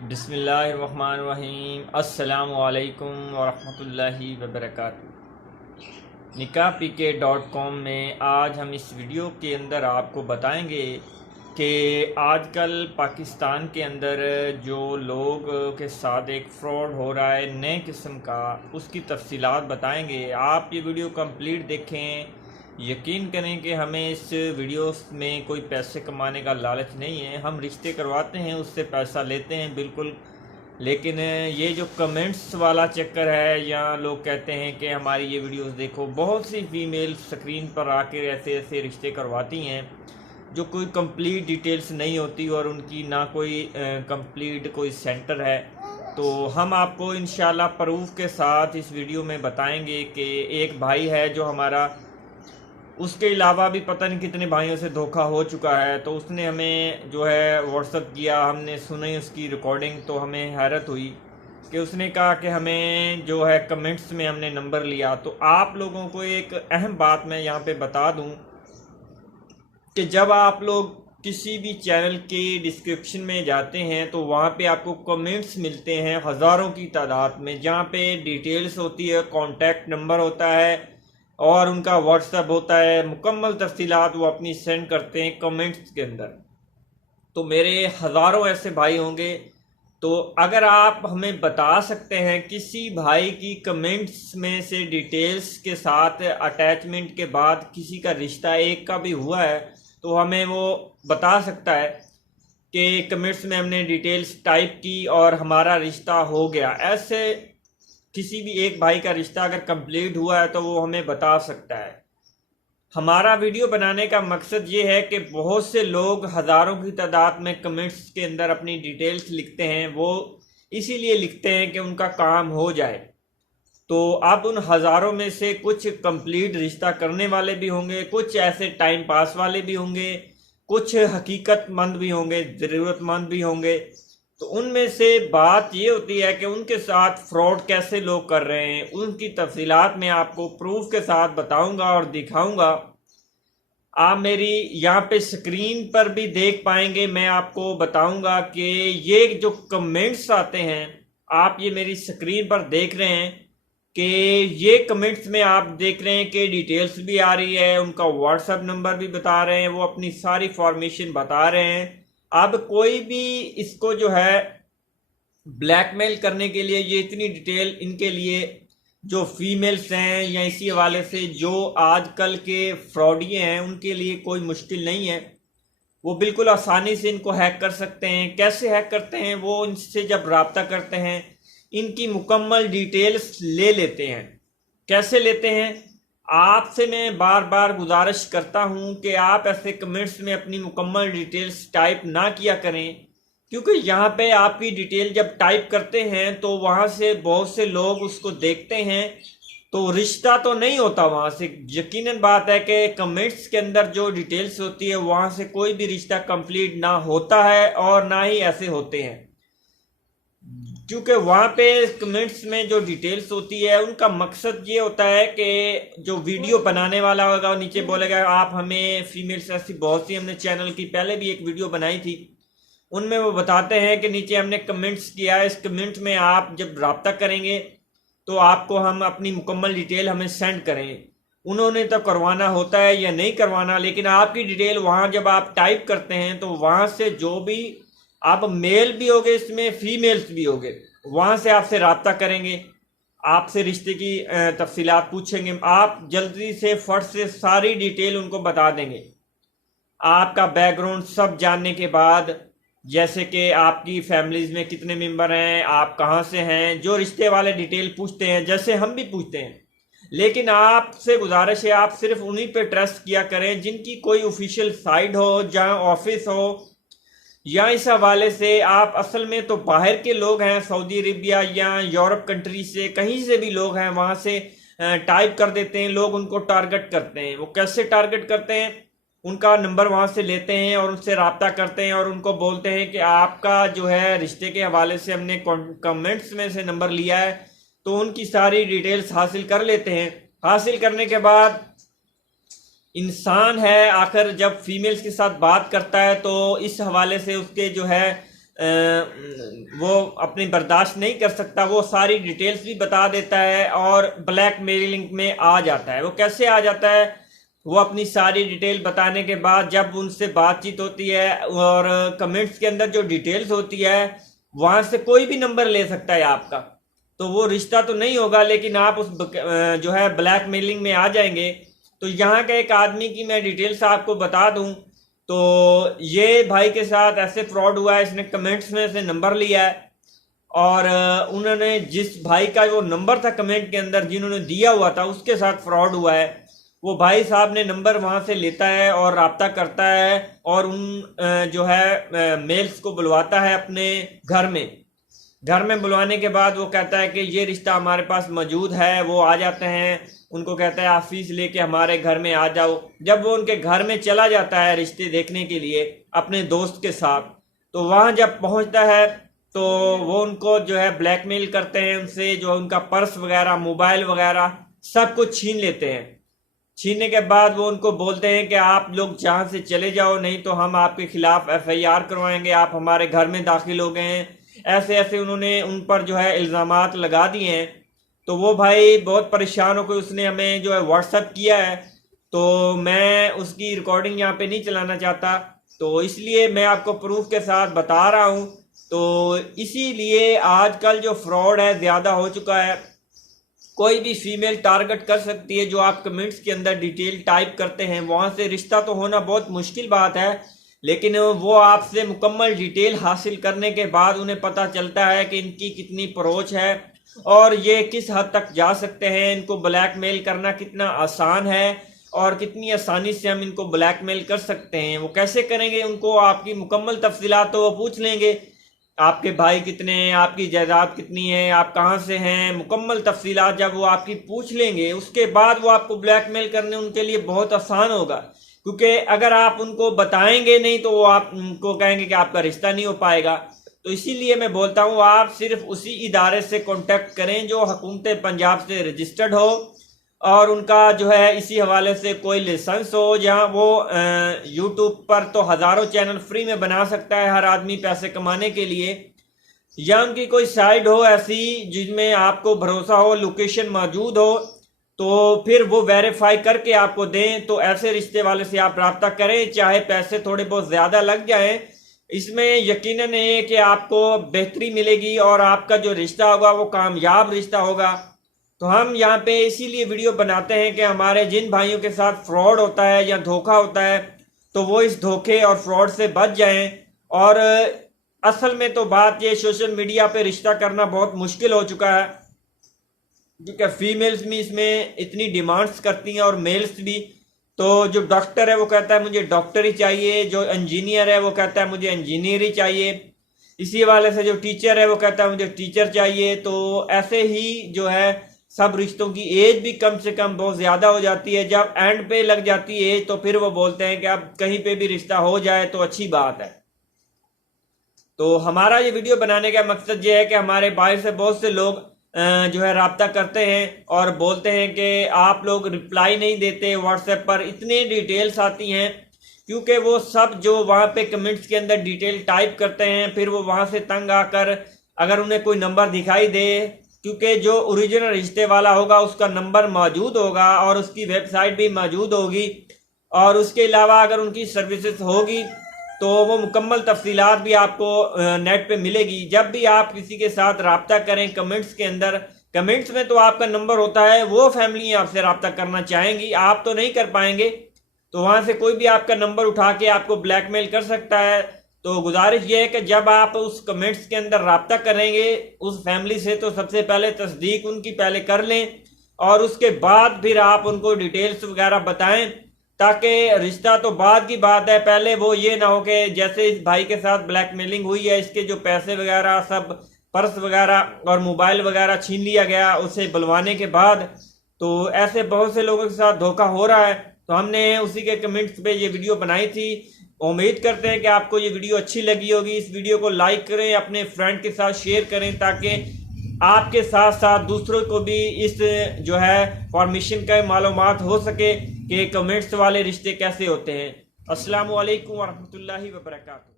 बिस्मिल्लाहिर्रहमानिर्रहीम अस्सलामुअलैकुम वरहमतुल्लाहि वबरकातुहू। nikahpk.com में आज हम इस वीडियो के अंदर आपको बताएंगे कि आजकल पाकिस्तान के अंदर जो लोग के साथ एक फ़्रॉड हो रहा है नए किस्म का, उसकी तफसीलात बताएंगे। आप ये वीडियो कंप्लीट देखें। यकीन करें कि हमें इस वीडियो में कोई पैसे कमाने का लालच नहीं है। हम रिश्ते करवाते हैं, उससे पैसा लेते हैं बिल्कुल। लेकिन ये जो कमेंट्स वाला चक्कर है, या लोग कहते हैं कि हमारी ये वीडियोस देखो, बहुत सी फीमेल स्क्रीन पर आकर ऐसे ऐसे रिश्ते करवाती हैं जो कोई कंप्लीट डिटेल्स नहीं होती और उनकी ना कोई कंप्लीट कोई सेंटर है। तो हम आपको इंशाल्लाह प्रूफ के साथ इस वीडियो में बताएंगे कि एक भाई है जो हमारा, उसके अलावा भी पता नहीं कितने भाइयों से धोखा हो चुका है। तो उसने हमें जो है व्हाट्सअप किया, हमने सुनी उसकी रिकॉर्डिंग, तो हमें हैरत हुई कि उसने कहा कि हमें जो है कमेंट्स में हमने नंबर लिया। तो आप लोगों को एक अहम बात मैं यहाँ पे बता दूँ कि जब आप लोग किसी भी चैनल के डिस्क्रिप्शन में जाते हैं तो वहाँ पे आपको कमेंट्स मिलते हैं हज़ारों की तादाद में, जहाँ पे डिटेल्स होती है, कॉन्टैक्ट नंबर होता है और उनका व्हाट्सएप होता है। मुकम्मल तफसीलात वो अपनी सेंड करते हैं कमेंट्स के अंदर। तो मेरे हज़ारों ऐसे भाई होंगे। तो अगर आप हमें बता सकते हैं किसी भाई की कमेंट्स में से डिटेल्स के साथ अटैचमेंट के बाद किसी का रिश्ता एक का भी हुआ है, तो हमें वो बता सकता है कि कमेंट्स में हमने डिटेल्स टाइप की और हमारा रिश्ता हो गया। ऐसे किसी भी एक भाई का रिश्ता अगर कंप्लीट हुआ है तो वो हमें बता सकता है। हमारा वीडियो बनाने का मकसद ये है कि बहुत से लोग हज़ारों की तादाद में कमेंट्स के अंदर अपनी डिटेल्स लिखते हैं। वो इसीलिए लिखते हैं कि उनका काम हो जाए। तो अब उन हज़ारों में से कुछ कंप्लीट रिश्ता करने वाले भी होंगे, कुछ ऐसे टाइम पास वाले भी होंगे, कुछ हकीकतमंद भी होंगे, ज़रूरतमंद भी होंगे। तो उनमें से बात ये होती है कि उनके साथ फ्रॉड कैसे लोग कर रहे हैं, उनकी तफसीलात मैं आपको प्रूफ के साथ बताऊंगा और दिखाऊंगा। आप मेरी यहाँ पे स्क्रीन पर भी देख पाएंगे। मैं आपको बताऊंगा कि ये जो कमेंट्स आते हैं, आप ये मेरी स्क्रीन पर देख रहे हैं कि ये कमेंट्स में आप देख रहे हैं कि डिटेल्स भी आ रही है, उनका व्हाट्सएप नंबर भी बता रहे हैं, वो अपनी सारी फॉर्मेशन बता रहे हैं। अब कोई भी इसको जो है ब्लैकमेल करने के लिए ये इतनी डिटेल इनके लिए जो फीमेल्स हैं या इसी हवाले से जो आजकल के फ्रॉडिये हैं उनके लिए कोई मुश्किल नहीं है। वो बिल्कुल आसानी से इनको हैक कर सकते हैं। कैसे हैक करते हैं? वो इनसे जब रब्ता करते हैं इनकी मुकम्मल डिटेल्स ले लेते हैं। कैसे लेते हैं? आपसे मैं बार बार गुजारिश करता हूं कि आप ऐसे कमेंट्स में अपनी मुकम्मल डिटेल्स टाइप ना किया करें, क्योंकि यहाँ पे आपकी डिटेल जब टाइप करते हैं तो वहाँ से बहुत से लोग उसको देखते हैं, तो रिश्ता तो नहीं होता वहाँ से। यकीनन बात है कि कमेंट्स के अंदर जो डिटेल्स होती है वहाँ से कोई भी रिश्ता कंप्लीट ना होता है और ना ही ऐसे होते हैं, क्योंकि वहाँ पे कमेंट्स में जो डिटेल्स होती है उनका मकसद ये होता है कि जो वीडियो बनाने वाला होगा वो नीचे बोलेगा आप हमें फीमेल्स, ऐसी बहुत सी हमने चैनल की पहले भी एक वीडियो बनाई थी, उनमें वो बताते हैं कि नीचे हमने कमेंट्स किया है, इस कमेंट में आप जब रब्ता करेंगे तो आपको हम अपनी मुकम्मल डिटेल हमें सेंड करें। उन्होंने तो करवाना होता है या नहीं करवाना, लेकिन आपकी डिटेल वहाँ जब आप टाइप करते हैं तो वहाँ से जो भी आप मेल भी होगे, इसमें फीमेल्स भी होगे, वहाँ से आपसे रब्ता करेंगे, आपसे रिश्ते की तफसीलात पूछेंगे। आप जल्दी से फट से सारी डिटेल उनको बता देंगे। आपका बैकग्राउंड सब जानने के बाद, जैसे कि आपकी फैमिलीज में कितने मेंबर हैं, आप कहाँ से हैं, जो रिश्ते वाले डिटेल पूछते हैं, जैसे हम भी पूछते हैं। लेकिन आपसे गुजारिश है आप सिर्फ उन्हीं पे ट्रस्ट किया करें जिनकी कोई ऑफिशियल साइट हो, जहाँ ऑफिस हो, या इस हवाले से आप असल में तो बाहर के लोग हैं, सऊदी अरेबिया या यूरोप कंट्री से कहीं से भी लोग हैं, वहाँ से टाइप कर देते हैं, लोग उनको टारगेट करते हैं। वो कैसे टारगेट करते हैं? उनका नंबर वहाँ से लेते हैं और उनसे रब्ता करते हैं और उनको बोलते हैं कि आपका जो है रिश्ते के हवाले से हमने कमेंट्स में से नंबर लिया है। तो उनकी सारी डिटेल्स हासिल कर लेते हैं। हासिल करने के बाद इंसान है, आखिर जब फीमेल्स के साथ बात करता है तो इस हवाले से उसके जो है वो अपनी बर्दाश्त नहीं कर सकता वो सारी डिटेल्स भी बता देता है और ब्लैकमेलिंग में आ जाता है। वो कैसे आ जाता है? वो अपनी सारी डिटेल बताने के बाद जब उनसे बातचीत होती है और कमेंट्स के अंदर जो डिटेल्स होती है वहां से कोई भी नंबर ले सकता है आपका, तो वो रिश्ता तो नहीं होगा लेकिन आप उस जो है ब्लैकमेलिंग में आ जाएंगे। तो यहाँ का एक आदमी की मैं डिटेल्स आपको बता दूं तो ये भाई के साथ ऐसे फ्रॉड हुआ है, इसने कमेंट्स में से नंबर लिया है और उन्होंने जिस भाई का वो नंबर था कमेंट के अंदर जिन्होंने दिया हुआ था उसके साथ फ्रॉड हुआ है। वो भाई साहब ने नंबर वहां से लेता है और राब्ता करता है और उन जो है मेल्स को बुलवाता है अपने घर में बुलवाने के बाद वो कहता है कि ये रिश्ता हमारे पास मौजूद है। वो आ जाते हैं, उनको कहता है आप फीस लेके हमारे घर में आ जाओ। जब वो उनके घर में चला जाता है रिश्ते देखने के लिए अपने दोस्त के साथ, तो वहाँ जब पहुँचता है तो वो उनको जो है ब्लैकमेल करते हैं, उनसे जो उनका पर्स वगैरह मोबाइल वगैरह सब कुछ छीन लेते हैं। छीनने के बाद वो उनको बोलते हैं कि आप लोग जहाँ से चले जाओ नहीं तो हम आपके खिलाफ FIR करवाएंगे, आप हमारे घर में दाखिल हो गए हैं। ऐसे ऐसे उन्होंने उन पर जो है इल्ज़ामात लगा दिए हैं। तो वो भाई बहुत परेशान होकर उसने हमें जो है व्हाट्सएप किया है, तो मैं उसकी रिकॉर्डिंग यहाँ पे नहीं चलाना चाहता, तो इसलिए मैं आपको प्रूफ के साथ बता रहा हूँ। तो इसीलिए आजकल जो फ्रॉड है ज़्यादा हो चुका है। कोई भी फीमेल टारगेट कर सकती है, जो आप कमेंट्स के अंदर डिटेल टाइप करते हैं वहाँ से रिश्ता तो होना बहुत मुश्किल बात है, लेकिन वो आपसे मुकम्मल डिटेल हासिल करने के बाद उन्हें पता चलता है कि इनकी कितनी अप्रोच है और ये किस हद तक जा सकते हैं। इनको ब्लैकमेल करना कितना आसान है और कितनी आसानी से हम इनको ब्लैकमेल कर सकते हैं। वो कैसे करेंगे, उनको आपकी मुकम्मल तफसीलात तो वो पूछ लेंगे, आपके भाई कितने हैं, आपकी जायदाद कितनी है, आप कहाँ से हैं, मुकम्मल तफसीलात जब वो आपकी पूछ लेंगे उसके बाद वो आपको ब्लैकमेल करने उनके लिए बहुत आसान होगा। क्योंकि अगर आप उनको बताएंगे नहीं तो वो आप उनको कहेंगे कि आपका रिश्ता नहीं हो पाएगा। तो इसीलिए मैं बोलता हूँ आप सिर्फ उसी इदारे से कॉन्टेक्ट करें जो हुकूमत पंजाब से रजिस्टर्ड हो और उनका जो है इसी हवाले से कोई लाइसेंस हो, जहाँ वो यूट्यूब पर तो हज़ारों चैनल फ्री में बना सकता है हर आदमी पैसे कमाने के लिए, या उनकी कोई साइट हो ऐसी जिसमें आपको भरोसा हो, लोकेशन मौजूद हो, तो फिर वो वेरीफाई करके आपको दें। तो ऐसे रिश्ते वाले से आप रब्ता करें, चाहे पैसे थोड़े बहुत ज़्यादा लग जाएं, इसमें यकीनन है कि आपको बेहतरी मिलेगी और आपका जो रिश्ता होगा वो कामयाब रिश्ता होगा। तो हम यहाँ पे इसीलिए वीडियो बनाते हैं कि हमारे जिन भाइयों के साथ फ्रॉड होता है या धोखा होता है तो वो इस धोखे और फ्रॉड से बच जाएं। और असल में तो बात ये सोशल मीडिया पे रिश्ता करना बहुत मुश्किल हो चुका है, क्योंकि फीमेल्स भी इसमें इतनी डिमांड्स करती हैं और मेल्स भी। तो जो डॉक्टर है वो कहता है मुझे डॉक्टर ही चाहिए, जो इंजीनियर है वो कहता है मुझे इंजीनियर ही चाहिए, इसी वाले से जो टीचर है वो कहता है मुझे टीचर चाहिए। तो ऐसे ही जो है सब रिश्तों की एज भी कम से कम बहुत ज़्यादा हो जाती है। जब एंड पे लग जाती है एज तो फिर वो बोलते हैं कि अब कहीं पे भी रिश्ता हो जाए तो अच्छी बात है। तो हमारा ये वीडियो बनाने का मकसद ये है कि हमारे बाहर से बहुत से लोग जो है रब्ता करते हैं और बोलते हैं कि आप लोग रिप्लाई नहीं देते व्हाट्सएप पर, इतनी डिटेल्स आती हैं क्योंकि वो सब जो वहाँ पे कमेंट्स के अंदर डिटेल टाइप करते हैं फिर वो वहाँ से तंग आकर अगर उन्हें कोई नंबर दिखाई दे, क्योंकि जो ओरिजिनल रिश्ते वाला होगा उसका नंबर मौजूद होगा और उसकी वेबसाइट भी मौजूद होगी और उसके अलावा अगर उनकी सर्विसेज होगी तो वो मुकम्मल तफसीलात भी आपको नेट पे मिलेगी। जब भी आप किसी के साथ रब्ता करें कमेंट्स के अंदर, कमेंट्स में तो आपका नंबर होता है, वो फैमिली आपसे रब्ता करना चाहेंगी, आप तो नहीं कर पाएंगे, तो वहाँ से कोई भी आपका नंबर उठा के आपको ब्लैकमेल कर सकता है। तो गुजारिश ये है कि जब आप उस कमेंट्स के अंदर रब्ता करेंगे उस फैमिली से तो सबसे पहले तस्दीक उनकी पहले कर लें और उसके बाद फिर आप उनको डिटेल्स वगैरह बताएं, ताकि रिश्ता तो बाद की बात है, पहले वो ये ना हो कि जैसे इस भाई के साथ ब्लैकमेलिंग हुई है, इसके जो पैसे वगैरह सब पर्स वगैरह और मोबाइल वगैरह छीन लिया गया उसे बुलवाने के बाद। तो ऐसे बहुत से लोगों के साथ धोखा हो रहा है, तो हमने उसी के कमेंट्स पे ये वीडियो बनाई थी। उम्मीद करते हैं कि आपको ये वीडियो अच्छी लगी होगी। इस वीडियो को लाइक करें, अपने फ्रेंड के साथ शेयर करें, ताकि आपके साथ साथ दूसरों को भी इस जो है फॉर्मेशन का मालूमात हो सके कि कमेंट्स वाले रिश्ते कैसे होते हैं। अस्सलामु अलैकुम वरहमतुल्लाहि वबरकातुहू।